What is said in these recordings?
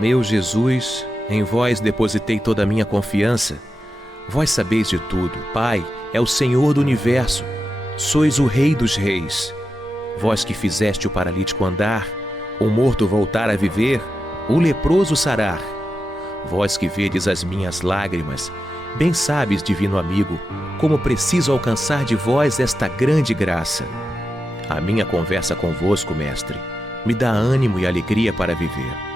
Meu Jesus, em vós depositei toda a minha confiança. Vós sabeis de tudo. Pai é o Senhor do universo. Sois o Rei dos reis. Vós que fizeste o paralítico andar, o morto voltar a viver, o leproso sarar. Vós que vedes as minhas lágrimas, bem sabes, divino amigo, como preciso alcançar de vós esta grande graça. A minha conversa convosco, Mestre, me dá ânimo e alegria para viver.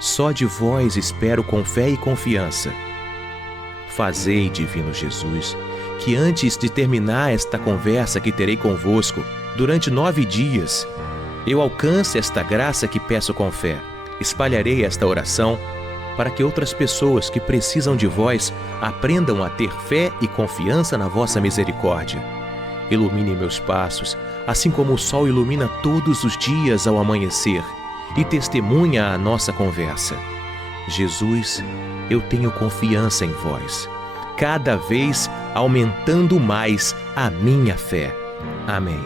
Só de vós espero com fé e confiança. Fazei, divino Jesus, que antes de terminar esta conversa que terei convosco durante 9 dias, eu alcance esta graça que peço com fé. Espalharei esta oração para que outras pessoas que precisam de vós aprendam a ter fé e confiança na vossa misericórdia. Ilumine meus passos, assim como o sol ilumina todos os dias ao amanhecer e testemunha a nossa conversa. Jesus, eu tenho confiança em vós, cada vez aumentando mais a minha fé. Amém.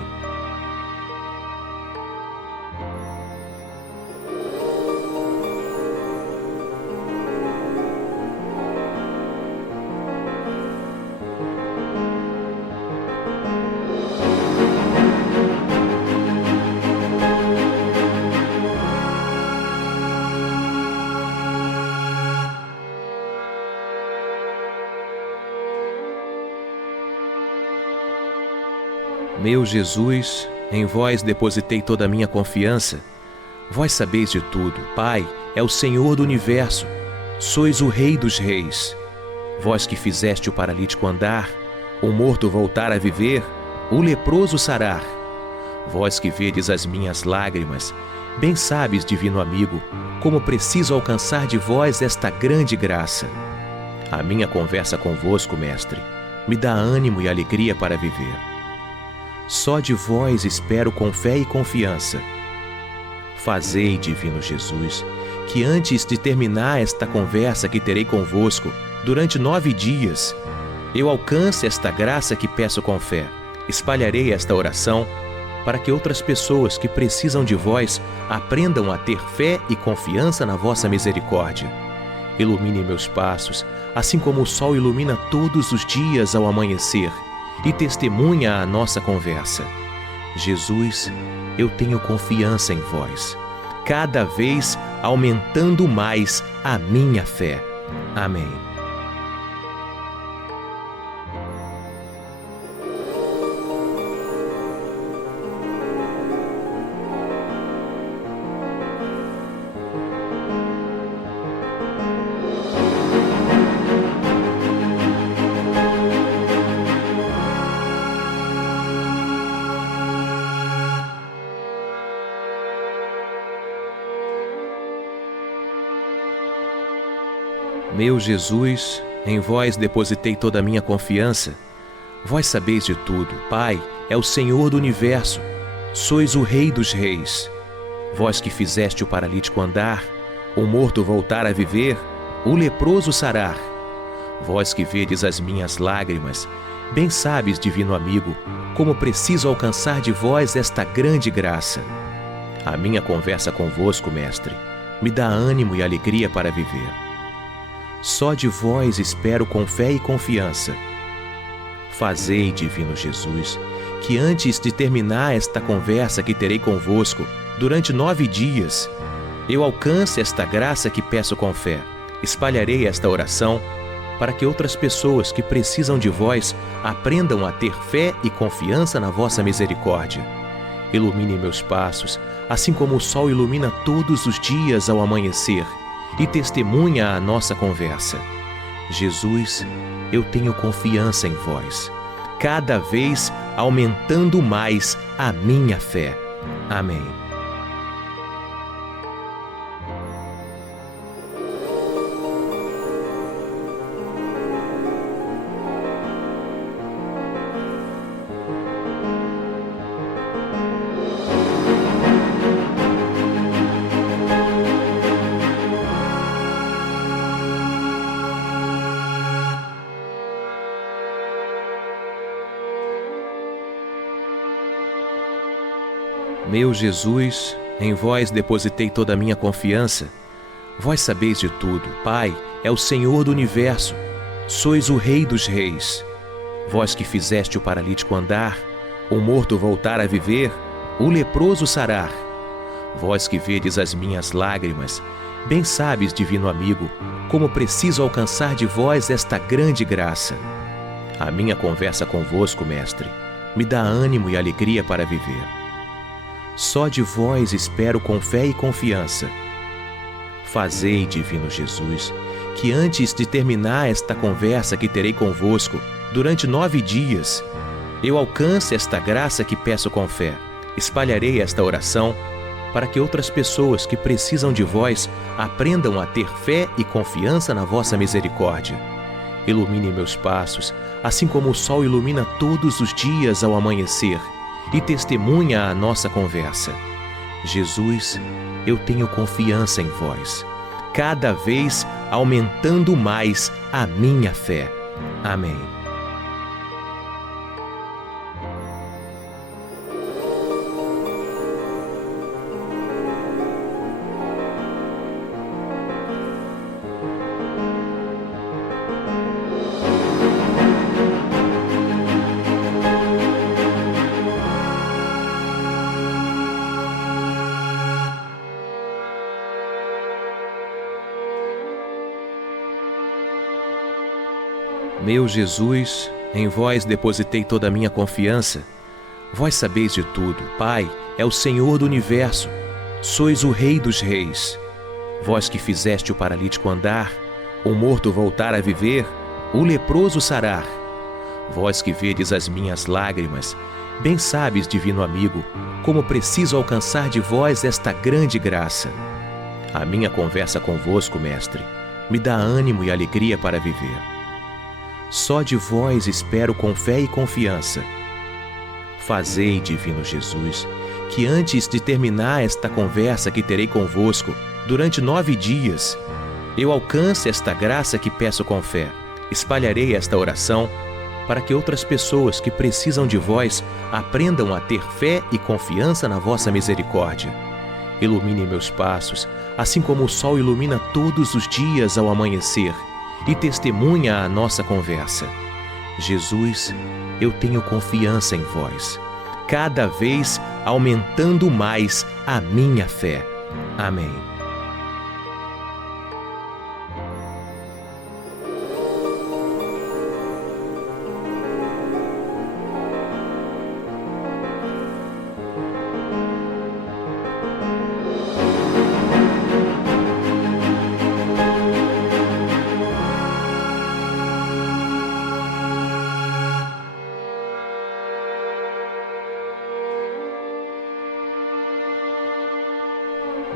Meu Jesus, em vós depositei toda a minha confiança. Vós sabeis de tudo. Pai é o Senhor do universo. Sois o Rei dos reis. Vós que fizeste o paralítico andar, o morto voltar a viver, o leproso sarar. Vós que vedes as minhas lágrimas, bem sabes, divino amigo, como preciso alcançar de vós esta grande graça. A minha conversa convosco, Mestre, me dá ânimo e alegria para viver. Só de vós espero com fé e confiança. Fazei, divino Jesus, que antes de terminar esta conversa que terei convosco durante 9 dias, eu alcance esta graça que peço com fé. Espalharei esta oração para que outras pessoas que precisam de vós aprendam a ter fé e confiança na vossa misericórdia. Ilumine meus passos, assim como o sol ilumina todos os dias ao amanhecer e testemunha a nossa conversa. Jesus, eu tenho confiança em vós, cada vez aumentando mais a minha fé. Amém. Meu Jesus, em vós depositei toda a minha confiança. Vós sabeis de tudo. Pai é o Senhor do universo. Sois o Rei dos reis. Vós que fizeste o paralítico andar, o morto voltar a viver, o leproso sarar. Vós que vedes as minhas lágrimas, bem sabes, divino amigo, como preciso alcançar de vós esta grande graça. A minha conversa convosco, Mestre, me dá ânimo e alegria para viver. Só de vós espero com fé e confiança. Fazei, divino Jesus, que antes de terminar esta conversa que terei convosco durante 9 dias, eu alcance esta graça que peço com fé. Espalharei esta oração para que outras pessoas que precisam de vós aprendam a ter fé e confiança na vossa misericórdia. Ilumine meus passos, assim como o sol ilumina todos os dias ao amanhecer e testemunha a nossa conversa. Jesus, eu tenho confiança em vós, cada vez aumentando mais a minha fé. Amém. Meu Jesus, em vós depositei toda a minha confiança. Vós sabeis de tudo, Pai, é o Senhor do universo. Sois o Rei dos reis. Vós que fizeste o paralítico andar, o morto voltar a viver, o leproso sarar. Vós que vedes as minhas lágrimas, bem sabes, divino amigo, como preciso alcançar de vós esta grande graça. A minha conversa convosco, Mestre, me dá ânimo e alegria para viver. Só de vós espero com fé e confiança. Fazei, divino Jesus, que antes de terminar esta conversa que terei convosco, durante 9 dias, eu alcance esta graça que peço com fé. Espalharei esta oração para que outras pessoas que precisam de vós aprendam a ter fé e confiança na vossa misericórdia. Ilumine meus passos, assim como o sol ilumina todos os dias ao amanhecer e testemunha a nossa conversa. Jesus, eu tenho confiança em vós, cada vez aumentando mais a minha fé. Amém. Meu Jesus, em vós depositei toda a minha confiança. Vós sabeis de tudo, Pai, é o Senhor do universo. Sois o Rei dos reis. Vós que fizeste o paralítico andar, o morto voltar a viver, o leproso sarar. Vós que vedes as minhas lágrimas, bem sabes, divino amigo, como preciso alcançar de vós esta grande graça. A minha conversa convosco, Mestre, me dá ânimo e alegria para viver. Só de vós espero com fé e confiança. Fazei, divino Jesus, que antes de terminar esta conversa que terei convosco, durante 9 dias, eu alcance esta graça que peço com fé. Espalharei esta oração para que outras pessoas que precisam de vós aprendam a ter fé e confiança na vossa misericórdia. Ilumine meus passos, assim como o sol ilumina todos os dias ao amanhecer e testemunha a nossa conversa. Jesus, eu tenho confiança em vós, cada vez aumentando mais a minha fé. Amém.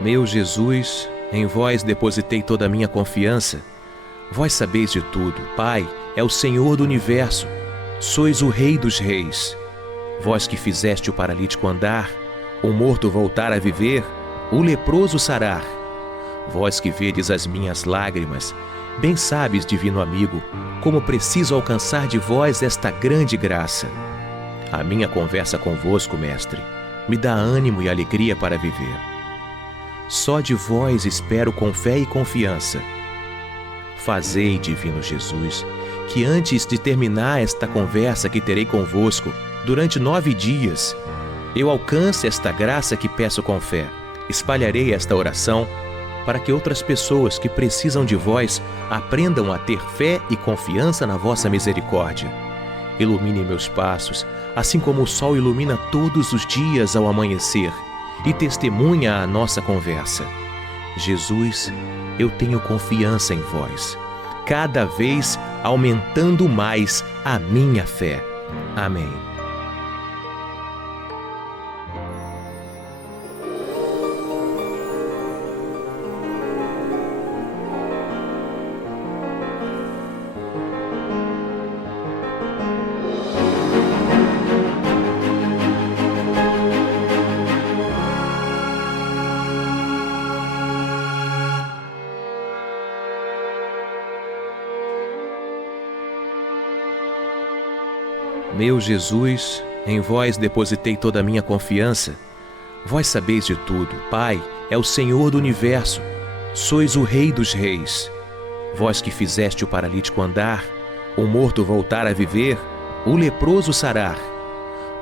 Meu Jesus, em vós depositei toda a minha confiança. Vós sabeis de tudo, Pai, é o Senhor do universo. Sois o Rei dos reis. Vós que fizeste o paralítico andar, o morto voltar a viver, o leproso sarar. Vós que vedes as minhas lágrimas, bem sabes, divino amigo, como preciso alcançar de vós esta grande graça. A minha conversa convosco, Mestre, me dá ânimo e alegria para viver. Só de vós espero com fé e confiança. Fazei, divino Jesus, que antes de terminar esta conversa que terei convosco, durante 9 dias, eu alcance esta graça que peço com fé. Espalharei esta oração para que outras pessoas que precisam de vós aprendam a ter fé e confiança na vossa misericórdia. Ilumine meus passos, assim como o sol ilumina todos os dias ao amanhecer e testemunha a nossa conversa. Jesus, eu tenho confiança em vós, cada vez aumentando mais a minha fé. Amém. Meu Jesus, em vós depositei toda a minha confiança. Vós sabeis de tudo, Pai, é o Senhor do universo, sois o Rei dos reis. Vós que fizeste o paralítico andar, o morto voltar a viver, o leproso sarar.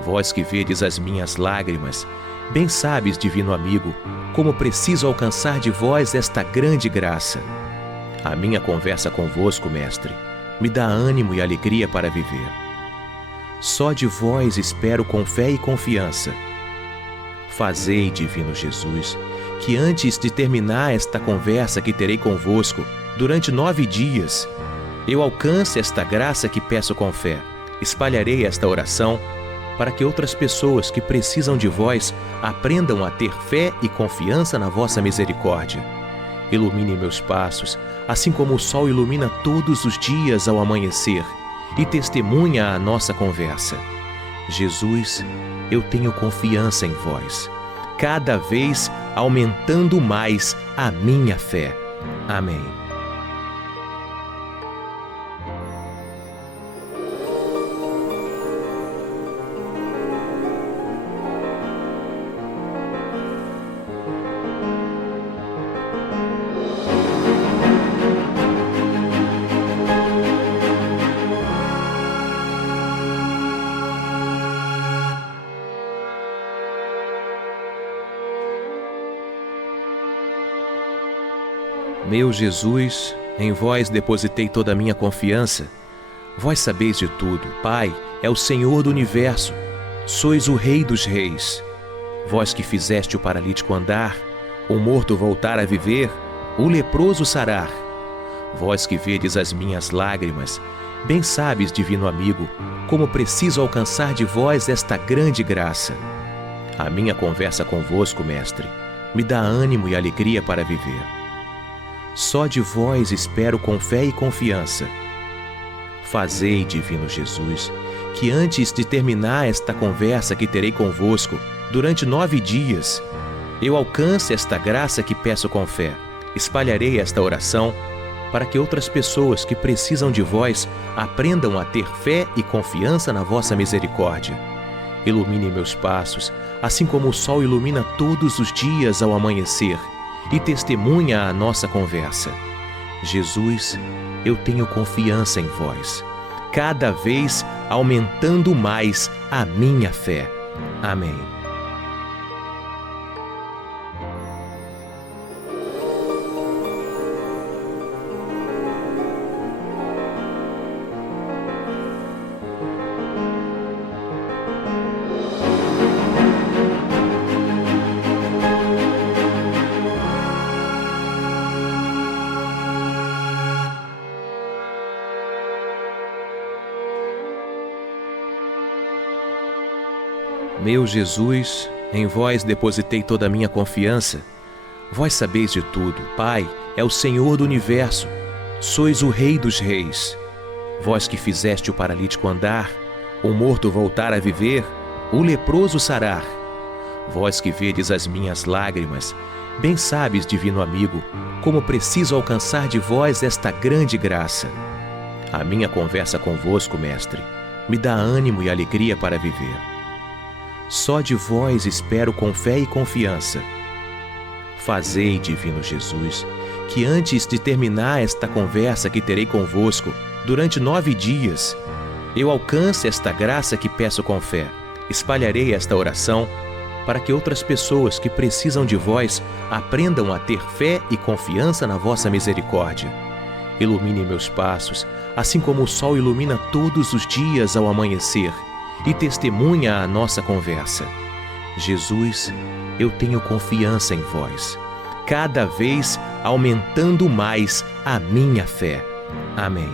Vós que vedes as minhas lágrimas, bem sabes, divino amigo, como preciso alcançar de vós esta grande graça. A minha conversa convosco, Mestre, me dá ânimo e alegria para viver. Só de vós espero com fé e confiança. Fazei, divino Jesus, que antes de terminar esta conversa que terei convosco durante 9 dias, eu alcance esta graça que peço com fé. Espalharei esta oração para que outras pessoas que precisam de vós aprendam a ter fé e confiança na vossa misericórdia. Ilumine meus passos, assim como o sol ilumina todos os dias ao amanhecer e testemunha a nossa conversa. Jesus, eu tenho confiança em vós, cada vez aumentando mais a minha fé. Amém. Meu Jesus, em vós depositei toda a minha confiança. Vós sabeis de tudo, Pai, é o Senhor do universo, sois o Rei dos reis. Vós que fizeste o paralítico andar, o morto voltar a viver, o leproso sarar. Vós que vedes as minhas lágrimas, bem sabes, divino amigo, como preciso alcançar de vós esta grande graça. A minha conversa convosco, Mestre, me dá ânimo e alegria para viver. Só de vós espero com fé e confiança. Fazei, divino Jesus, que antes de terminar esta conversa que terei convosco durante 9 dias, eu alcance esta graça que peço com fé. Espalharei esta oração para que outras pessoas que precisam de vós aprendam a ter fé e confiança na vossa misericórdia. Ilumine meus passos, assim como o sol ilumina todos os dias ao amanhecer e testemunha a nossa conversa. Jesus, eu tenho confiança em vós, cada vez aumentando mais a minha fé. Amém. Meu Jesus, em vós depositei toda a minha confiança. Vós sabeis de tudo, Pai, é o Senhor do universo, sois o Rei dos reis. Vós que fizeste o paralítico andar, o morto voltar a viver, o leproso sarar. Vós que vedes as minhas lágrimas, bem sabes, divino amigo, como preciso alcançar de vós esta grande graça. A minha conversa convosco, Mestre, me dá ânimo e alegria para viver. Só de vós espero com fé e confiança. Fazei, divino Jesus, que antes de terminar esta conversa que terei convosco durante 9 dias, eu alcance esta graça que peço com fé. Espalharei esta oração para que outras pessoas que precisam de vós aprendam a ter fé e confiança na vossa misericórdia. Ilumine meus passos, assim como o sol ilumina todos os dias ao amanhecer e testemunha a nossa conversa. Jesus, eu tenho confiança em vós, cada vez aumentando mais a minha fé. Amém.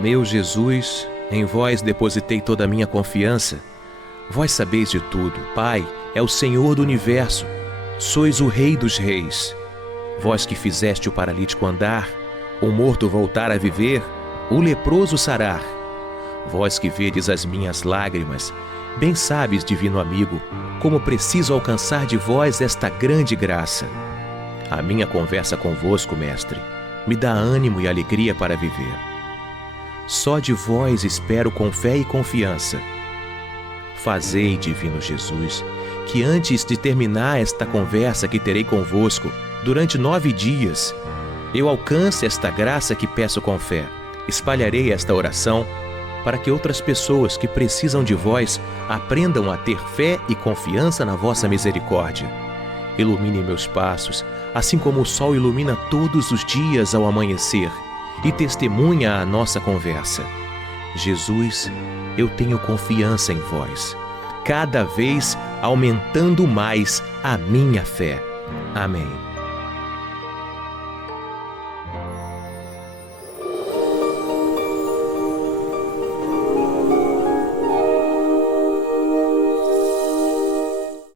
Meu Jesus, em vós depositei toda a minha confiança. Vós sabeis de tudo, Pai, é o Senhor do universo, Sois o Rei dos Reis. Vós que fizeste o paralítico andar, o morto voltar a viver, o leproso sarar. Vós que vedes as minhas lágrimas, bem sabes, divino amigo, como preciso alcançar de vós esta grande graça. A minha conversa convosco, mestre, me dá ânimo e alegria para viver. Só de vós espero com fé e confiança. Fazei, divino Jesus, que antes de terminar esta conversa que terei convosco durante 9 dias, eu alcance esta graça que peço com fé. Espalharei esta oração para que outras pessoas que precisam de vós aprendam a ter fé e confiança na vossa misericórdia. Ilumine meus passos, assim como o sol ilumina todos os dias ao amanhecer e testemunha a nossa conversa. Jesus, eu tenho confiança em vós, cada vez aumentando mais a minha fé. Amém.